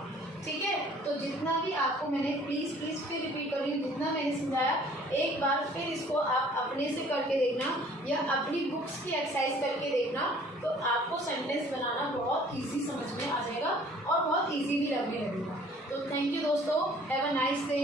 ठीक है। तो जितना भी आपको मैंने प्लीज़ फिर रिपीट कर रही हूँ, जितना मैंने समझाया एक बार फिर इसको आप अपने से करके देखना या अपनी बुक्स की एक्सरसाइज करके देखना, तो आपको सेंटेंस बनाना बहुत इजी समझ में आ जाएगा और बहुत इजी भी लगने लगेगा। तो थैंक यू दोस्तों, हैव अ नाइस डे।